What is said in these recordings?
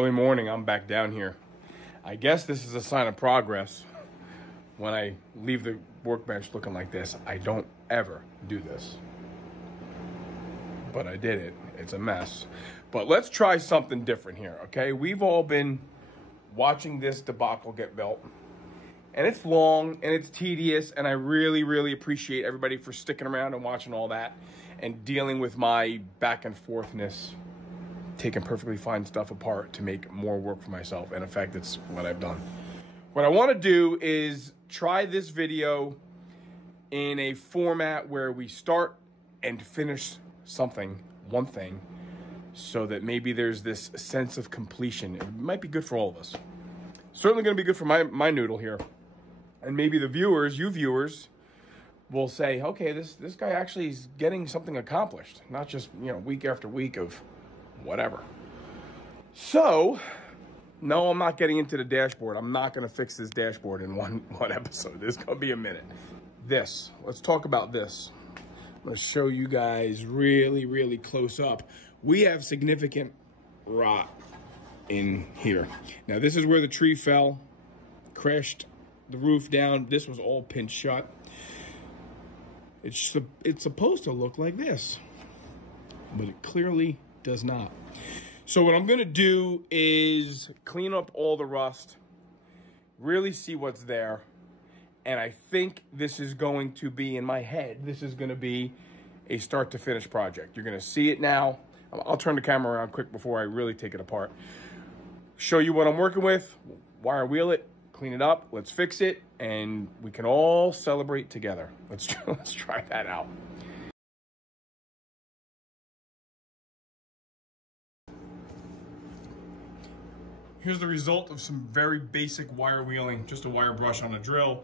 Early morning, I'm back down here. I guess this is a sign of progress when I leave the workbench looking like this. I don't ever do this. But I did it. It's a mess. But let's try something different here, okay? We've all been watching this debacle get built. And it's long and it's tedious, and I really, really appreciate everybody for sticking around and watching all that and dealing with my back and forthness, taking perfectly fine stuff apart to make more work for myself. And in fact, that's what I've done. What I want to do is try this video in a format where we start and finish something, one thing, so that maybe there's this sense of completion. It might be good for all of us. Certainly going to be good for my noodle here. And maybe the viewers, you viewers, will say, okay, this guy actually is getting something accomplished, not just, you know, week after week of whatever. So, no, I'm not getting into the dashboard. I'm not going to fix this dashboard in one episode. There's going to be a minute. Let's talk about this. I'm going to show you guys really, really close up. We have significant rot in here. Now, this is where the tree fell, crashed the roof down. This was all pinched shut. It's supposed to look like this, but it clearly does not. So what I'm going to do is clean up all the rust, really see what's there. And I think this is going to be, in my head, this is going to be a start to finish project. You're going to see it now. I'll turn the camera around quick before I really take it apart. Show you what I'm working with, wire wheel it, clean it up, let's fix it, and we can all celebrate together. Let's try that out. Here's the result of some very basic wire wheeling, just a wire brush on a drill.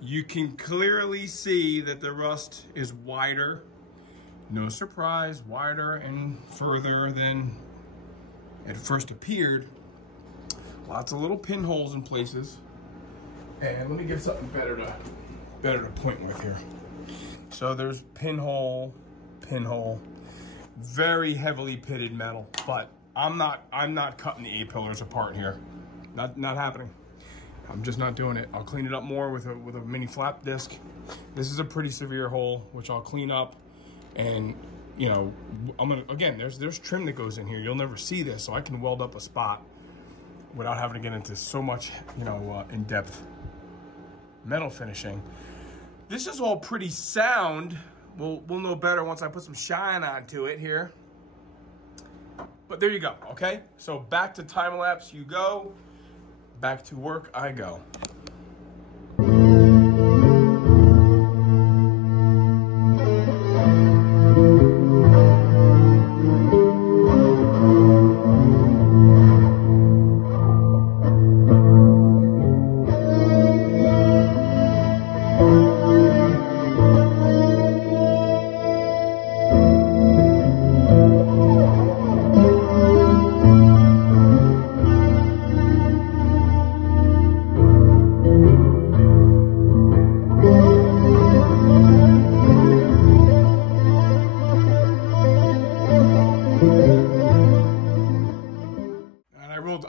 You can clearly see that the rust is wider. No surprise, wider and further than it first appeared. Lots of little pinholes in places. And let me get something better to point with here. So there's pinhole, very heavily pitted metal, but I'm not cutting the A-pillars apart here. Not happening. I'm just not doing it. I'll clean it up more with a mini flap disc. This is a pretty severe hole, which I'll clean up. And you know, I'm gonna, again, there's trim that goes in here. You'll never see this, so I can weld up a spot without having to get into so much, you know, in-depth metal finishing. This is all pretty sound. We'll know better once I put some shine onto it here. But there you go, okay? So back to time lapse you go. Back to work I go.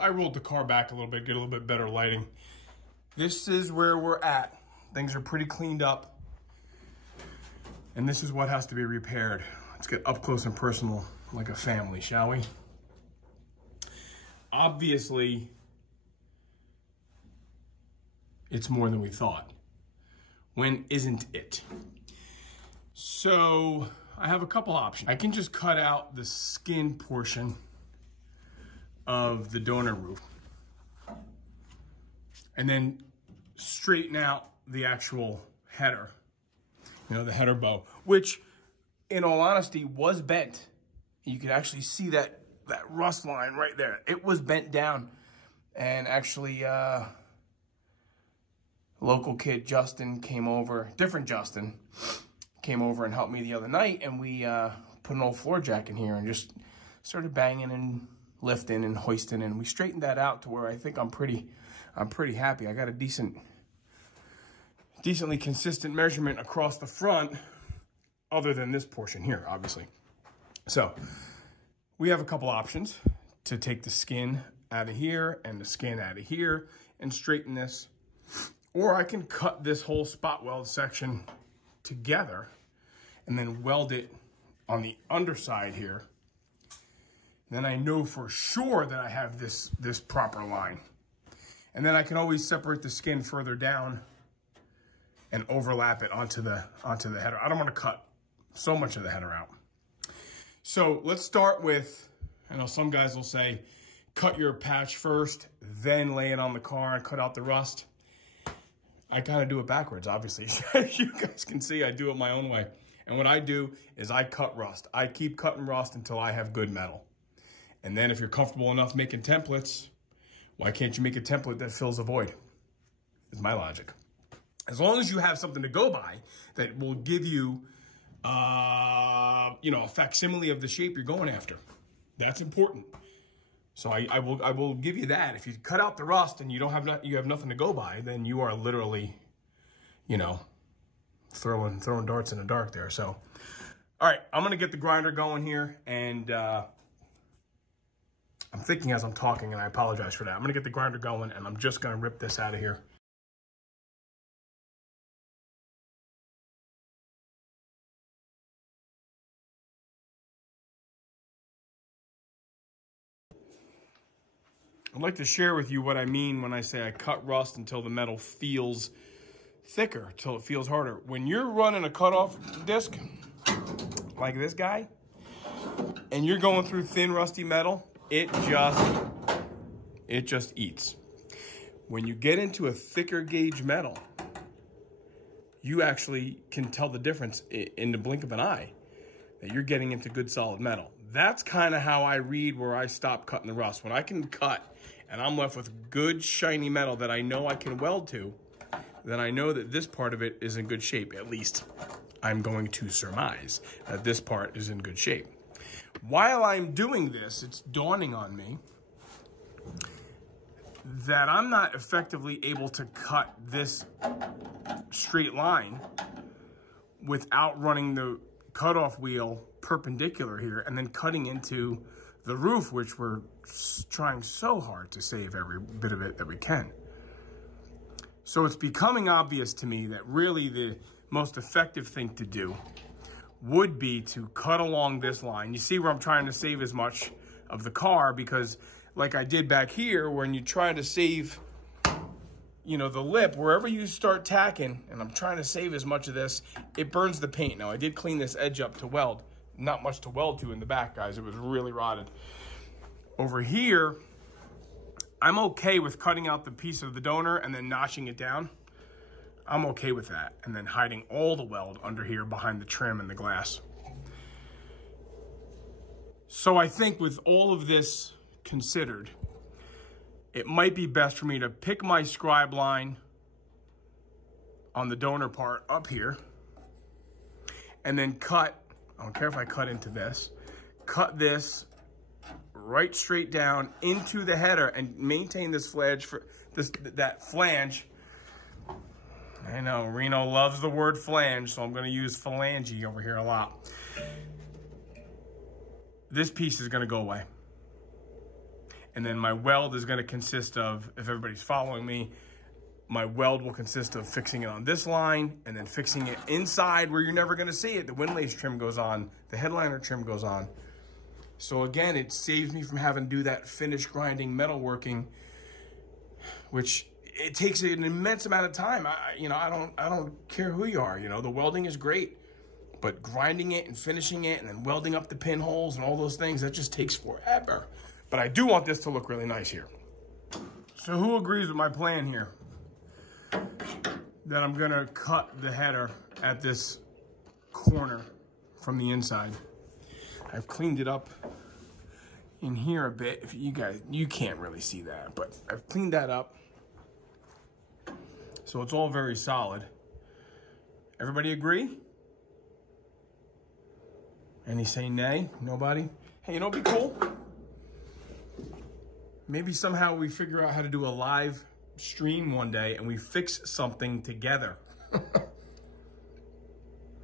I rolled the car back a little bit, get a little bit better lighting. This is where we're at. Things are pretty cleaned up. And this is what has to be repaired. Let's get up close and personal like a family, shall we? Obviously, it's more than we thought. When isn't it? So I have a couple options. I can just cut out the skin portion of the donor roof and then straighten out the actual header, you know, the header bow, which in all honesty was bent. You could actually see that rust line right there. It was bent down. And actually local kid Justin came over, different Justin came over and helped me the other night, and we put an old floor jack in here and just started banging and lifting and hoisting, and we straightened that out to where I think I'm pretty happy. I got a decently consistent measurement across the front, other than this portion here, obviously. So we have a couple options to take the skin out of here and the skin out of here and straighten this. Or I can cut this whole spot weld section together and then weld it on the underside here. Then I know for sure that I have this proper line. And then I can always separate the skin further down and overlap it onto the header. I don't want to cut so much of the header out. So let's start with, I know some guys will say, cut your patch first, then lay it on the car and cut out the rust. I kind of do it backwards, obviously. You guys can see I do it my own way. And what I do is I cut rust. I keep cutting rust until I have good metal. And then if you're comfortable enough making templates, why can't you make a template that fills a void? Is my logic. As long as you have something to go by that will give you, a facsimile of the shape you're going after. That's important. So I will give you that. If you cut out the rust and you have nothing to go by, then you are literally, throwing darts in the dark there. So, all right, I'm gonna get the grinder going here, and I'm thinking as I'm talking, and I apologize for that. I'm gonna get the grinder going, and I'm just gonna rip this out of here. I'd like to share with you what I mean when I say I cut rust until the metal feels thicker, till it feels harder. When you're running a cutoff disc like this guy, and you're going through thin rusty metal, it just eats. When you get into a thicker gauge metal, you actually can tell the difference in the blink of an eye that you're getting into good solid metal. That's kind of how I read where I stop cutting the rust. When I can cut and I'm left with good shiny metal that I know I can weld to, then I know that this part of it is in good shape. At least I'm going to surmise that this part is in good shape. While I'm doing this, it's dawning on me that I'm not effectively able to cut this straight line without running the cutoff wheel perpendicular here and then cutting into the roof, which we're trying so hard to save every bit of it that we can. So it's becoming obvious to me that really the most effective thing to do would be to cut along this line. You see where I'm trying to save as much of the car, because like I did back here, when you try to save, the lip, wherever you start tacking, and I'm trying to save as much of this, it burns the paint. Now I did clean this edge up to weld. Not much to weld to in the back, guys. It was really rotted. Over here, I'm okay with cutting out the piece of the donor and then notching it down. I'm okay with that. And then hiding all the weld under here behind the trim and the glass. So I think with all of this considered, it might be best for me to pick my scribe line on the donor part up here and then cut, I don't care if I cut into this, cut this right straight down into the header and maintain this flange for that flange. I know Reno loves the word flange, so I'm going to use phalange over here a lot. This piece is going to go away. And then my weld is going to consist of, if everybody's following me, my weld will consist of fixing it on this line and then fixing it inside where you're never going to see it. The windlass trim goes on, the headliner trim goes on. So again, it saves me from having to do that finish grinding metalworking, which it takes an immense amount of time. I don't care who you are. The welding is great, but grinding it and finishing it and then welding up the pinholes and all those things, that just takes forever. But I do want this to look really nice here. So who agrees with my plan here? That I'm gonna cut the header at this corner from the inside. I've cleaned it up in here a bit. If you can't really see that, but I've cleaned that up. So it's all very solid. Everybody agree? Any say nay? Nobody? Hey, it'd be cool? Maybe somehow we figure out how to do a live stream one day and we fix something together.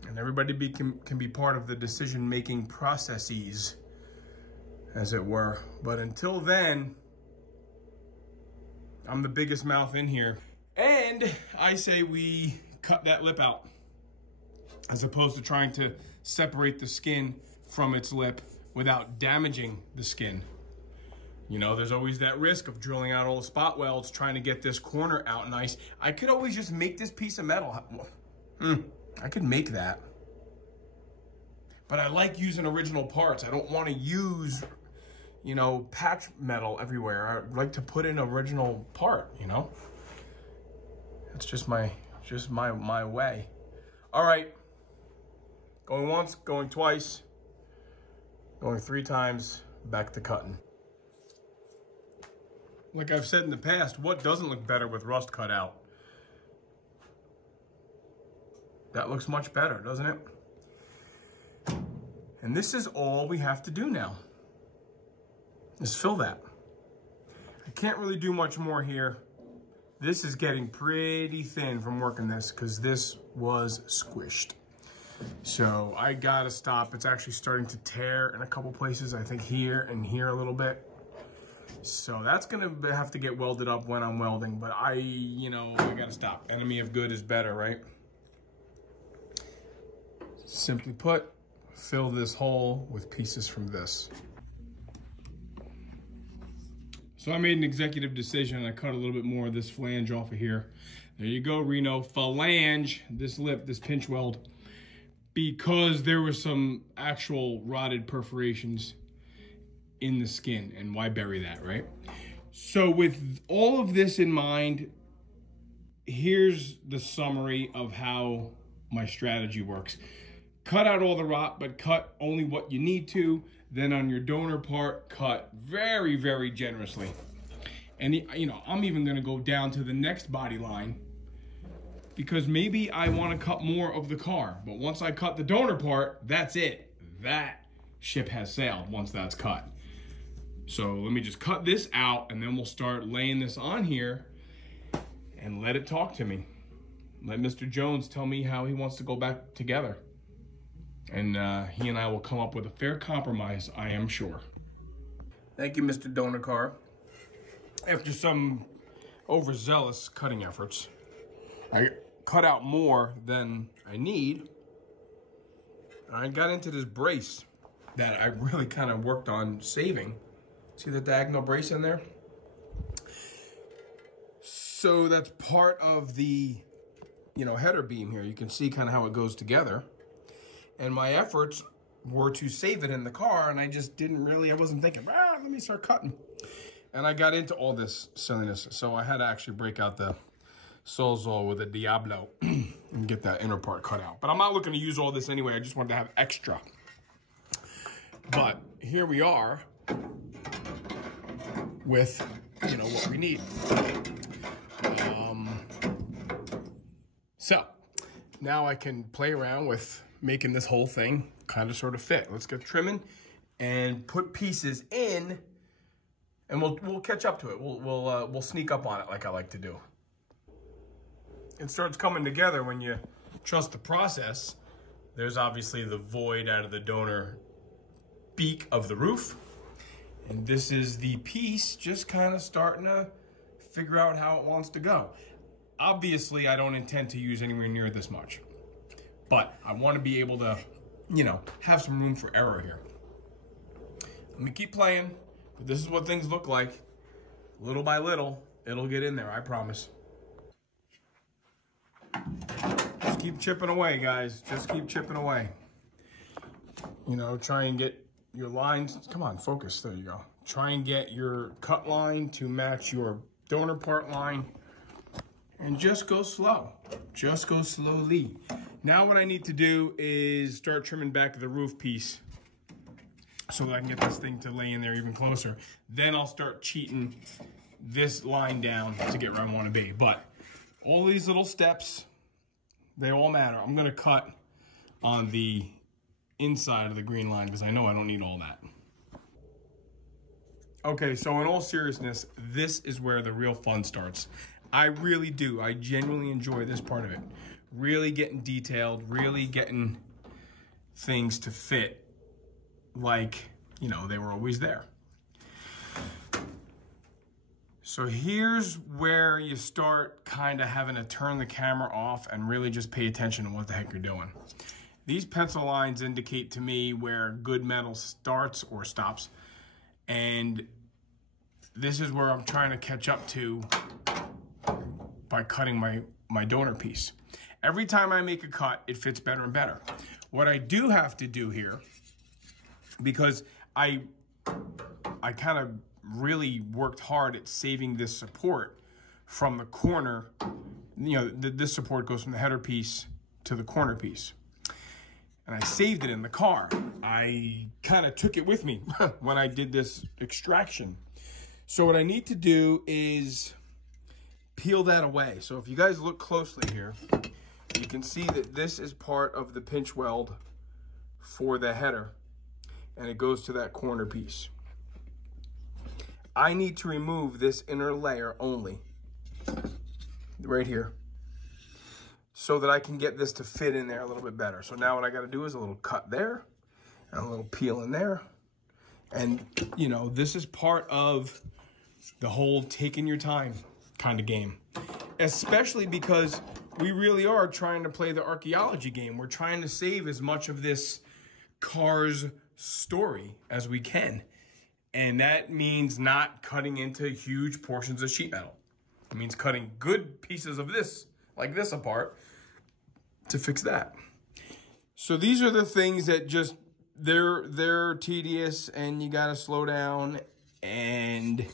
And everybody can be part of the decision-making processes, as it were. But until then, I'm the biggest mouth in here. And I say we cut that lip out, as opposed to trying to separate the skin from its lip without damaging the skin. You know, there's always that risk of drilling out all the spot welds, trying to get this corner out nice. I could always just make this piece of metal. I could make that. But I like using original parts. I don't want to use, you know, patch metal everywhere. I like to put in original part, you know? It's just my way. All right. Going once, going twice, going 3 times, back to cutting. Like I've said in the past, what doesn't look better with rust cut out? That looks much better, doesn't it? And this is all we have to do now, is fill that. I can't really do much more here. This is getting pretty thin from working this because this was squished. So I gotta stop. It's actually starting to tear in a couple places. I think here and here a little bit. So that's gonna have to get welded up when I'm welding, but I gotta stop. Enemy of good is better, right? Simply put, fill this hole with pieces from this. So I made an executive decision. I cut a little bit more of this flange off of here. There you go, Reno. Phalange, this lip, this pinch weld, because there were some actual rotted perforations in the skin, and why bury that, right? So with all of this in mind, here's the summary of how my strategy works. Cut out all the rot, but cut only what you need to. Then on your donor part, cut very, very generously. And I'm even gonna go down to the next body line because maybe I wanna cut more of the car. But once I cut the donor part, that's it. That ship has sailed once that's cut. So let me just cut this out and then we'll start laying this on here and let it talk to me. Let Mr. Jones tell me how he wants to go back together. And he and I will come up with a fair compromise, I am sure. Thank you, Mr. Donor Car. After some overzealous cutting efforts, I cut out more than I need. I got into this brace that I really kind of worked on saving. See the diagonal brace in there? So that's part of the, header beam here. You can see kind of how it goes together. And my efforts were to save it in the car, and I just I wasn't thinking, let me start cutting. And I got into all this silliness, so I had to actually break out the Sawzall with a Diablo and get that inner part cut out. But I'm not looking to use all this anyway, I just wanted to have extra. But here we are with, what we need. So now I can play around with making this whole thing kind of sort of fit. Let's get trimming and put pieces in, and we'll catch up to it. We'll sneak up on it like I like to do. It starts coming together when you trust the process. There's obviously the void out of the donor beak of the roof, and this is the piece just kind of starting to figure out how it wants to go. Obviously, I don't intend to use anywhere near this much, but I want to be able to, have some room for error here. Let me keep playing, but this is what things look like. Little by little, it'll get in there, I promise. Just keep chipping away, guys. Just keep chipping away. Try and get your lines. Come on, focus. There you go. Try and get your cut line to match your donor part line. And just go slow. Just go slowly. Now what I need to do is start trimming back the roof piece so that I can get this thing to lay in there even closer. Then I'll start cheating this line down to get where I want to be. But all these little steps, they all matter. I'm going to cut on the inside of the green line because I know I don't need all that. Okay, so in all seriousness, this is where the real fun starts. I really do. I genuinely enjoy this part of it. Really getting detailed, really getting things to fit like, they were always there. So here's where you start kind of having to turn the camera off and really just pay attention to what the heck you're doing. These pencil lines indicate to me where good metal starts or stops. And this is where I'm trying to catch up to by cutting my donor piece. Every time I make a cut, it fits better and better. What I do have to do here, because I kind of really worked hard at saving this support from the corner. You know, this support goes from the header piece to the corner piece. And I saved it in the car. I kind of took it with me when I did this extraction. So what I need to do is peel that away. So if you guys look closely here, you can see that this is part of the pinch weld for the header, and it goes to that corner piece. I need to remove this inner layer only, right here, so that I can get this to fit in there a little bit better. So now what I gotta do is a little cut there, and a little peel in there. And you know, this is part of the whole taking your time kind of game, especially because we really are trying to play the archaeology game. We're trying to save as much of this car's story as we can. And that means not cutting into huge portions of sheet metal. It means cutting good pieces of this, like this, apart to fix that. So these are the things that just, they're tedious, and you gotta slow down and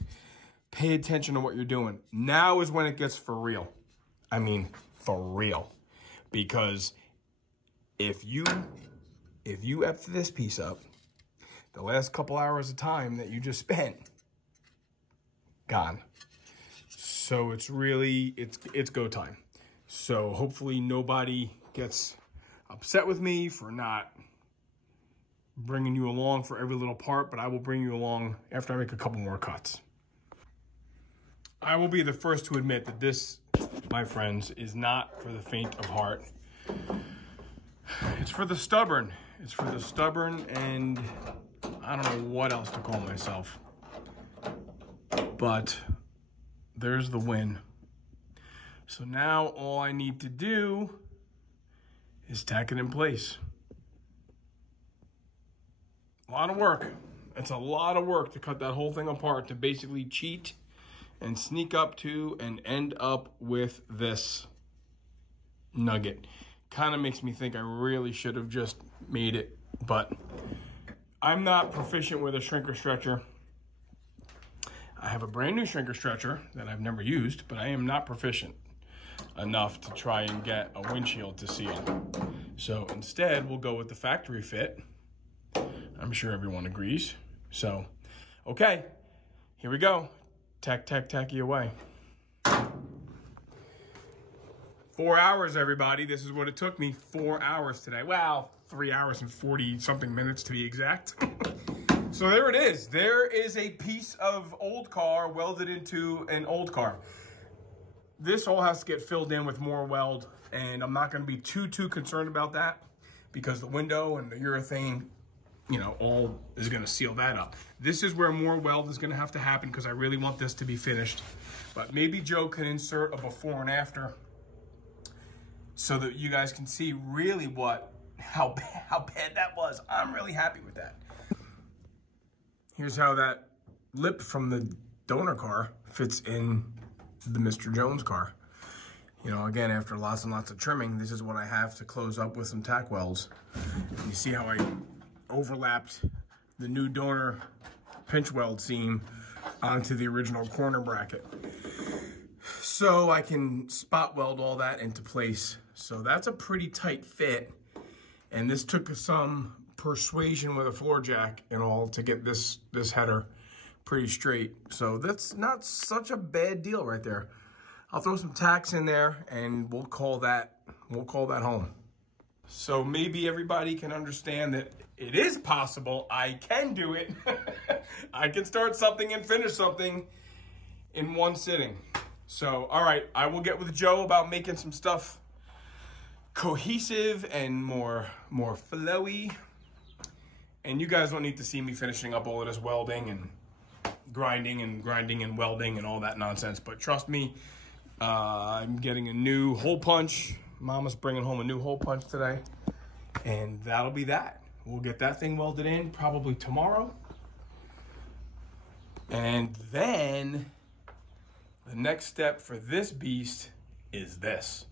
pay attention to what you're doing. Now is when it gets for real. I mean, for real. Because if you F this piece up, the last couple hours of time that you just spent, gone. So it's really, it's go time. So hopefully nobody gets upset with me for not bringing you along for every little part, but I will bring you along after I make a couple more cuts. I will be the first to admit that this, my friends, is not for the faint of heart. It's for the stubborn. It's for the stubborn, and I don't know what else to call myself. But there's the win. So now all I need to do is tack it in place. A lot of work. It's a lot of work to cut that whole thing apart, to basically cheat and sneak up to and end up with this nugget. Kind of makes me think I really should have just made it, but I'm not proficient with a shrinker stretcher. I have a brand new shrinker stretcher that I've never used, but I am not proficient enough to try and get a windshield to seal. So instead, we'll go with the factory fit. I'm sure everyone agrees. So, okay, here we go. Tack, tack, tacky away. 4 hours, everybody. This is what it took me, 4 hours today. Wow, 3 hours and 40 something minutes to be exact. So there it is. There is a piece of old car welded into an old car. This all has to get filled in with more weld, and I'm not going to be too concerned about that because the window and the urethane, you know, all is going to seal that up. This is where more weld is going to have to happen because I really want this to be finished. But maybe Joe can insert a before and after so that you guys can see really how bad that was. I'm really happy with that. Here's how that lip from the donor car fits in the Mr. Jones car. You know, again, after lots and lots of trimming, this is what I have to close up with some tack welds. And you see how I overlapped the new donor pinch weld seam onto the original corner bracket. So I can spot weld all that into place. So that's a pretty tight fit. And this took some persuasion with a floor jack and all to get this header pretty straight. So that's not such a bad deal right there. I'll throw some tacks in there and we'll call that home. So maybe everybody can understand that it is possible. I can do it. I can start something and finish something in one sitting. So, all right, I will get with Joe about making some stuff cohesive and more flowy. And you guys don't need to see me finishing up all of this welding and grinding and welding and all that nonsense. But trust me, I'm getting a new hole punch. Mama's bringing home a new hole punch today, and that'll be that. We'll get that thing welded in probably tomorrow. And then the next step for this beast is this.